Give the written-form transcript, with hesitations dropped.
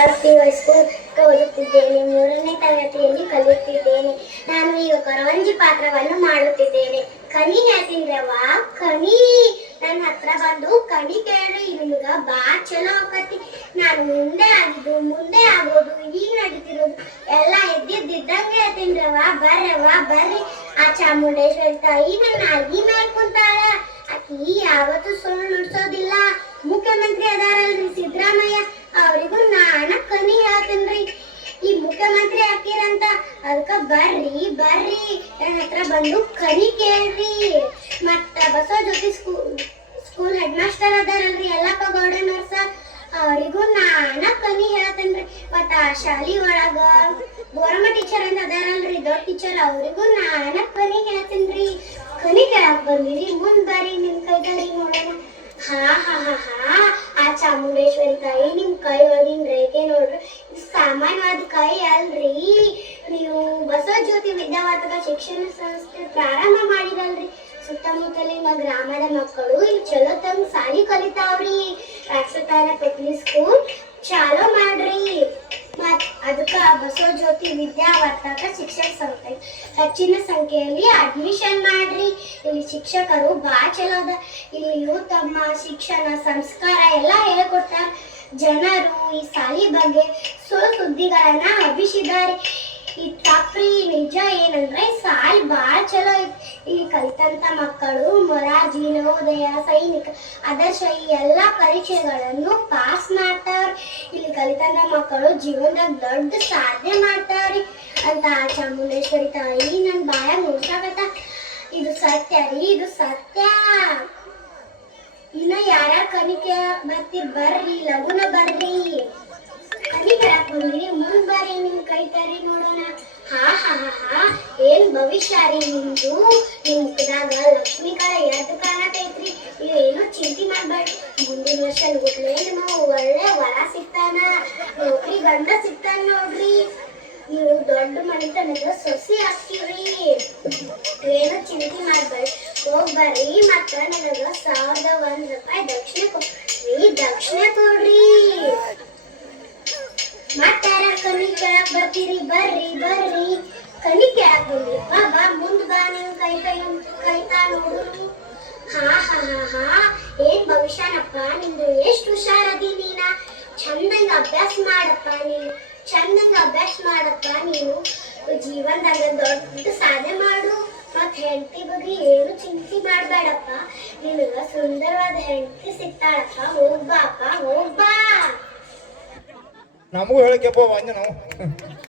ವಿದ್ಯಾರ್ಥಿ ಹೈಸ್ಕೂಲ್ ಓದುತ್ತಿದ್ದೇನೆ. 3ನೇ ತರಗತಿಯಲ್ಲಿ ಕಲಿಯುತ್ತಿದ್ದೇನೆ. ನಾನು ಈಗ ಕೊರವಂಜಿ ಪಾತ್ರವನ್ನು ಮಾಡುತ್ತಿದ್ದೇನೆ. ಕನಿ ಹೇಳ್ತೀನ್ರವ್ವ, ಕನಿ ನನ್ನ ಹತ್ರ ಬಂದು ಕನಿ ಕೇಳ್ರಿ, ನಿಮ್ಗ ಬಾ ಚಲೋ ಆಕತಿ. ನಾನು ಮುಂದೆ ಆಗೋದು, ಈಗ ನಡೀತಿರೋದು ಎಲ್ಲ ಇದ್ದಿದ್ದಂಗೆ ಹೇಳ್ತೀನ್ರವ್ವ. ಬರ್ರಿ. ಆ ಚಾಮುಂಡೇಶ್ವರಿ ತಾಯಿ ನನ್ನ ಅರ್ಗಿ ಮೇಲೆ ಕುಂತಾಳ. ಆಕಿ ಯಾವತ್ತೂ ಸುಳ್ಳು ನುಡ್ಸೋದಿಲ್ಲ. ಮುಖ್ಯಮಂತ್ರಿ ಅದಾರಲ್ರಿ ಸಿದ್ದರಾಮಯ್ಯ, ಅವ್ರಿಗೂ ನಾನ ಕನಿ ಹೇಳ್ತೀನ್ರಿ. ಈ ಮುಖ್ಯಮಂತ್ರಿ ಹಾಕಿರಂತ ಅದಕ್ಕ ಬರ್ರಿ ನನ್ನ ಹತ್ರ ಬಂದು ಕನಿ ಕೇಳ್ರಿ. ಮತ್ತ Basava Jyoti school head master ಅದಾರಲ್ರಿ ಯಲ್ಲಪ್ಪ ಗೌಡನವ್ರ ಸರ್, ಅವರಿಗೂ ನಾನ ಕನಿ ಹೇಳ್ತೇನ್ರಿ. ಮತ್ತ ಆ ಶಾಲಿ ಒಳಗ ಬೋರಮ್ಮ ಟೀಚರ್ ಅಂತ ಅದಾರಲ್ರಿ ದೊಡ್ಡ ಟೀಚರ್, ಅವರಿಗೂ ನಾನ ಕನಿ ಹೇಳ್ತೇನ್ರಿ. ಕನಿ ಕೇಳಕ್ ಬಂದಿರಿ, ಮುಂದ್ ಬಾರಿ ನಿಮ್ ಕೈದಾರಿ ನೋಡೋಣ. ಹಾ ಆ ಚಾಮುಂಡೇಶ್ವರಿ ತಾಯಿ ನಿಮ್ ಕೈ ಒಳಗಿನ ರೇಖೆ ನೋಡ್ರಿ, ಸಾಮಾನ್ಯವಾದ ಕೈ ಅಲ್ರಿ. ನೀವು ಬಸವ ಜ್ಯೋತಿ ವಿದ್ಯಾವರ್ಧಕ ಶಿಕ್ಷಣ ಸಂಸ್ಥೆ ಪ್ರಾರಂಭ ಮಾಡಿರಲ್ರಿ, ಸುತ್ತಮುತ್ತಲಿನ ಗ್ರಾಮದ ಮಕ್ಕಳು ಇಲ್ಲಿ ಚಲೋ ತಂಗ್ ಸಾಲಿ ಕಲಿತಾವ್ರಿ. ರಾಕ್ಷತಾರ ಪಬ್ಲಿಕ್ ಸ್ಕೂಲ್ ಚಾಲೋ ಮಾಡ್ರಿ. ಮತ್ ಅದಕ್ಕ ಬಸವ ಜ್ಯೋತಿ ವಿದ್ಯಾವರ್ಧಕ ಶಿಕ್ಷಣ ಸಂಸ್ಥೆ ಹೆಚ್ಚಿನ ಸಂಖ್ಯೆಯಲ್ಲಿ ಅಡ್ಮಿಷನ್ ಮಾಡ್ರಿ. ಇಲ್ಲಿ ಶಿಕ್ಷಕರು ಬಾ ಚಲೋ ಅದ. ಇಲ್ಲಿಯೂ ತಮ್ಮ ಶಿಕ್ಷಣ ಸಂಸ್ಕಾರ ಎಲ್ಲ ಹೇಳ್ಕೊಡ್ತಾರ. ಜನರು ಈ ಸಾಲಿ ಬಗ್ಗೆ ಸುದ್ದಿಗಳನ್ನ ಹಬ್ಬಿಸಿದ್ದಾರೆ. ಈ ತಪ್ರಿ ನಿಜ ಏನಂದ್ರೆ ಸಾಲ್ ಬಾಳ್ ಚಲೋ ಐತಿ. ಇಲ್ಲಿ ಕಲಿತಂತ ಮಕ್ಕಳು ಮೊರಾರ್ಜಿ, ನವೋದಯ, ಸೈನಿಕ, ಆದರ್ಶ ಈ ಎಲ್ಲಾ ಪರೀಕ್ಷೆಗಳನ್ನು ಪಾಸ್ ಮಾಡ್ತಾವ್ರಿ. ಇಲ್ಲಿ ಕಲಿತಂತ ಮಕ್ಕಳು ಜೀವನದಾಗ ದೊಡ್ಡ ಸಾಧನೆ ಮಾಡ್ತಾವ್ರಿ ಅಂತ ಚಾಮುಂಡೇಶ್ವರಿ ತಾಯಿ ನನ್ ಬಾಯಾಗ ನೋಡ್ಸಾಕತ್ತ. ಇದು ಸತ್ಯ ರೀ, ಇದು ಸತ್ಯ. ಇನ್ನ ಯಾರ್ಯಾರ ಕನಿ ಕೇಳಕ್ ಬರ್ರಿ, ಲಗುನ ಬರ್ರಿ. ಕನಿ ಕೇಳಕ್ ಬಂದಿರಿ, ಮುಂದ್ ಬಾರಿ ನಿಮ್ ಕೈತಾರಿ ನೋಡೋಣ. ಹಾ ಏನ್ ಭವಿಷ್ಯ ರೀ ನಿಮ್ದು. ನಿಮ್ ಮುಖದಾಗ ಲಕ್ಷ್ಮಿ ಕಳ ಎದ್ದು ಕಾಣತೈತ್ರಿ. ನೀವೇನು ಚಿಂತೆ ಮಾಡ್ಬೇಡ್ರಿ. ಮುಂದಿನ ವರ್ಷ ನೋಡ್ಲೇ ನಾವು ಒಳ್ಳೆ ವರ ಸಿಗ್ತಾನ, ನೌಕರಿ ಗಂಡ ಸಿಗ್ತಾನ ನೋಡ್ರಿ. ನೀವು ದೊಡ್ಡ ಮನೆತನದ ಸೊಸಿ ಆಗ್ತೀವ್ರಿ. ಏನು ಚಿಂತೆ ಮಾಡ್ಬೇಡ್ರಿ, ಹೋಗ್ಬರ್ರಿ. ಮತ್ತ ನನಗ 1001 ರೂಪಾಯಿ ದಕ್ಷಿಣೆ ಕೊಡ್ರಿ. ಮತ್ತ ಯಾರ ಕನಿ ಕೇಳಕ್ ಬರ್ತೀರಿ, ಬರ್ರಿ. ಕನಿ ಕೇಳಕ್ ಬಂದ್ರಿ, ಬಾ ಮುಂದ್ ಬಾ. ನೀವು ಕೈತಾ ನೋಡು. ಹಾ ಏನ್ ಭವಿಷ್ಯನಪ್ಪ ನಿಮ್ದು, ಎಷ್ಟು ಹುಷಾರದಿ ನೀನ. ಚಂದಂಗ ಅಭ್ಯಾಸ ಮಾಡಪ್ಪ ನೀನು. ಜೀವನದಾಗ ದೊಡ್ಡ ಸಾಧನೆ ಮಾಡು. ಮತ್ ಹೆಂಡತಿ ಬಗ್ಗೆ ಏನು ಚಿಂತೆ ಮಾಡ್ಬೇಡಪ್ಪ. ನಿನಗ ಸುಂದರವಾದ ಹೆಂಡತಿ ಸಿಗ್ತಾಳಪ್ಪ. ಹೋಗ್ಬಾ. ನಮಗೂ ಹೇಳಕ್ಕೆ ನಾವು